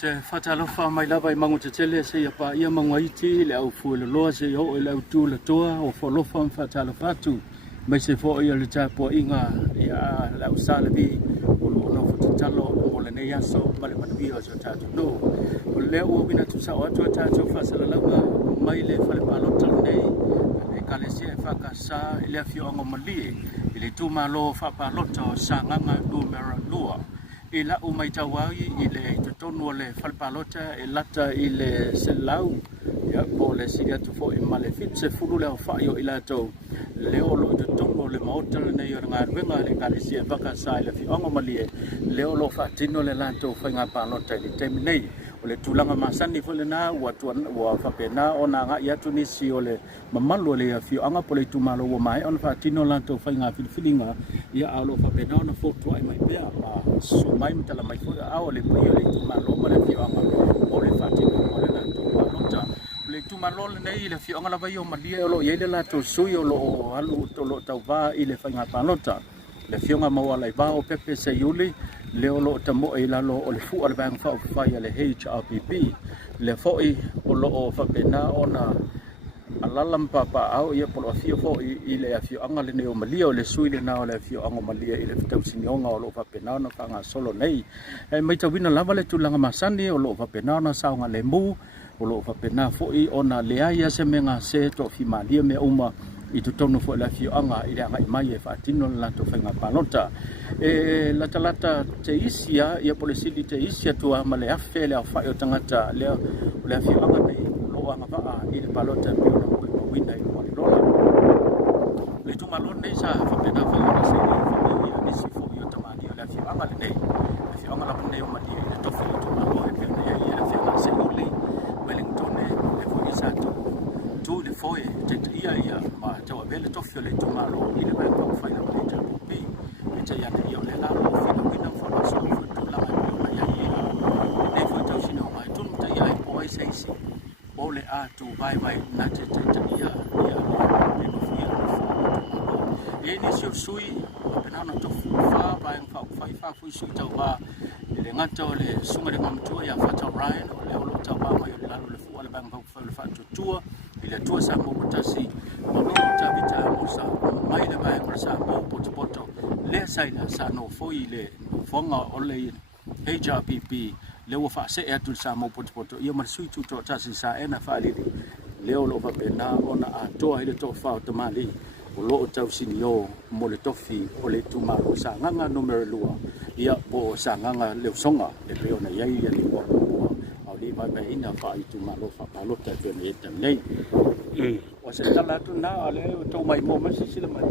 te whatalofa mai lava I mangu te tele se ia pa ia manguaiti le au fua le loa se o le au tū le toa o whalofa whatalofa atu mai se fo ia le tāpua inga ia le au sālebi o lo whatatalo o le nei aso ma le manuia o so tātu no o leo ua wina tu sao atu a tātu whasalalauga mai le whale palota nei e kalesia e whakasa I le afio ango malie I le tūmalo whapalota o sanganga numera lua I la o mai tawai I le tonu le falpalota e lata I le selau ia po le siria tu fo I male fit se fulu le faio I la to le o lo tonu le maota le nei nga wenga le kalesia baka sai le fiongo malie le o lo fatino le lato fainga palota I terminate o le tulanga masani fo le na wa fapena ona nga ia tu ni si o le mamalu le afio anga po le tumalo o mai on fatino lato fainga filinga ia alo fapena ona foto ai mai pea so mai mtala mai fo a le pio le tumalo ma le fio anga o le fatino o le lato palota le tumalo le nei le fio anga la vai o malia o lo ia le lato sui o lo alu to lo tau va I le fainga palota le fionga maua lai va o pepe se yuli le lo tamo I lalo o le fu al bang fa fai le HRPP le foi o lo o fa pena ona alalam papa au ia polo fio fo I le afio anga le neo malia o le sui le na o le afio anga malia I le tau sinionga o lo fa pena ona fa nga solo nei e mai tawina lava le tulanga masani o lo fa pena ona saunga le mu o lo fa pena foi ona le aia se menga se to fi malia me uma I tu tonu fo la fio anga I le anga I mai e fatino la to fainga palota e la talata te isia ia polisi te isia tua ma le afe le afa o tangata le fio anga nei lo anga va I le palota pe ona mo wina I mo lola le tu malon nei sa fa pena fa la se familia ni si fo io tamani le fio anga le nei le fio anga la nei o ma di le to fo tu malon e pe nei le fio la se uli Wellington le fo isa tu le foi te ia ma te wa vele to fio le tu malo I le vai pa fai la le pi e te ia io le la o fino wina fo la so fo tu la mai ia ne fo to sino mai tu te ia po ai sei si o le a tu vai na te ia e no fio e ni sui pena no to fa vai fa fu sui tau va le ngata o le sunga le mamtua ia fata Ryan o le olo tau va mai le lalo le fu le bang fa le fa tua I le tua sa mo tasi mo no ta vita mo sa mai le vai mo sa mo poto le sai la sa no foi le fonga o le HRPP le wo fa se atu sa mo poto ia ma sui tu to tasi sa ena fa le le o lo fa pena ona a toa I le to fa o mali o lo tau sinio mo le tofi o le tumaro sa nganga numero lua ia po sa nganga le songa le pe ona ia ia le po au li vai mai ina fa I tumaro fa palota te ne nei o se tala tu na ale to mai mo ma si le mai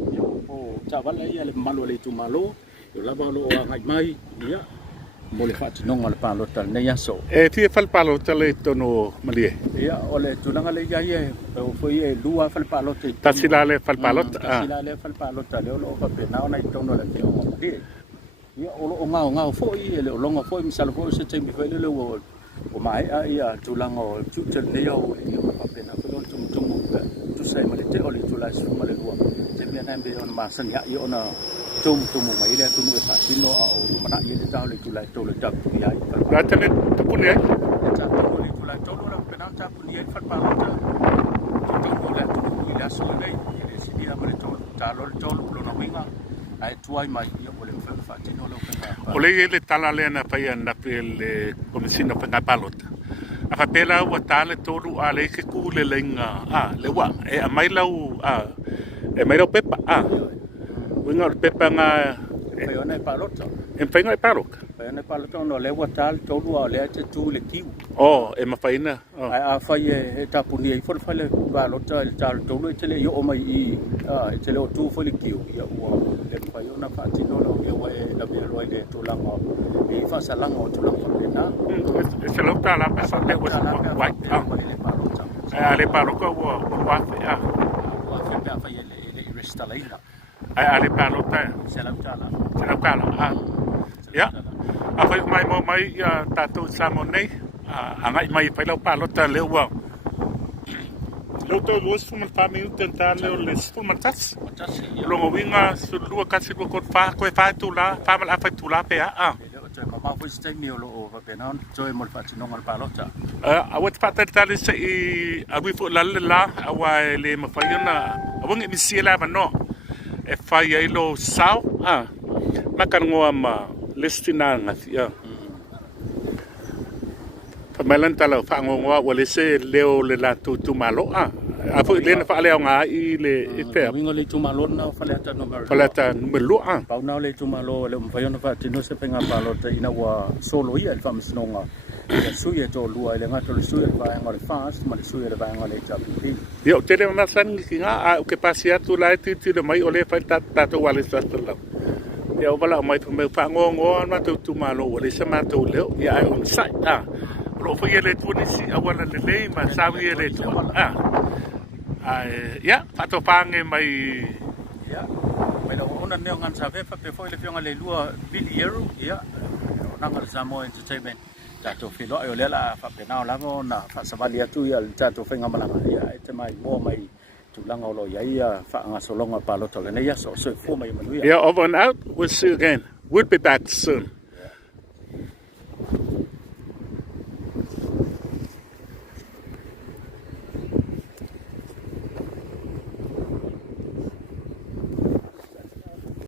o chavala ia le malo le tumalo yo lava lo ngai mai ia mo le fat no ngal palota nei aso e ti fal palota le tono malie ia o le tulanga le ia o foi e lua fal palota tasila le fal palota tasila le fal palota le o fa pena ona I tono le te o malie ia o ngao foi le longa foi misalo foi se te mi foi le o mai ia tulanga o tutel nei o fa pena ko tum tu sai ma le te o le tulai su ma le lua te me na be on ma san ia ona tum mai le tu e fa sino o mana ia le tau le tulai to le tap ia la tele tu punia ta to le tulai to le pena ta punia fa palota to le tu ia so nei le sidia ma le to ta lo lo na winga ai tuai mai ia o le fa tino lo pena o le tala le na pai na pe le komisina pa palota a fa pela wa tale tolu a le ke ku le lenga le wa e mai lau e mai lau pepa winga pepa nga e ona palota e fainga palota ona palota no le wa tal tolu a le te tu le kiu e ma faina a fai e tapuni e for fale palota il tal tolu te le yo o mai e te le o tu fo le kiu ia o le fai ona fatino lo ia wa e la via lo le tu langa e fa salanga o tu langa na se lo tala pa sa le wa wa le palota wa wa fa fai le restalaina ale palota se la tala ya a fai mai ya tatu samone angai mai fai lau palota le wa lo to lo su mal fami tentar le su mal tas lo winga su lu ka si ko fa tu la fa mal fa tu la pe foi stai mi lo va bene on joy mo fa tino ngal palota awat pata tali sa I awi fo la awa le mafayona awang misila mano e fai ai lo sao makan ngoa ma listina ngasia pamalan tala fa ngoa wale se leo le la tu malo apo le na fa le nga I le ipe wingo le tu malo na fa le ta numero pa na le tu malo le mafayona fa tino se penga palota ina wa solo ia fa misnonga le suia to lua le ngato le suia va ngale fast ma le suia va ngale chapi yo tele na san nga o ke pasia tu la ti le mai ole fa ta to wale sa la yo bala mai fa ngo ma tu malo le se ma to le ya on sai lo fa le tu ni si awala le ma sa wi le tu ya fa to pange mai ya mai lo ona ne ngan sa fe fa pe foi le fianga le lua biliero ya na ngal samo entertainment tato filo ayo lela fa penao la na fa savalia tu ya tato fenga malanga ya te mai mo mai tulanga lo ya fa nga solonga palo to le ya so fo mai manu ya over and out we'll see you again we'll be back soon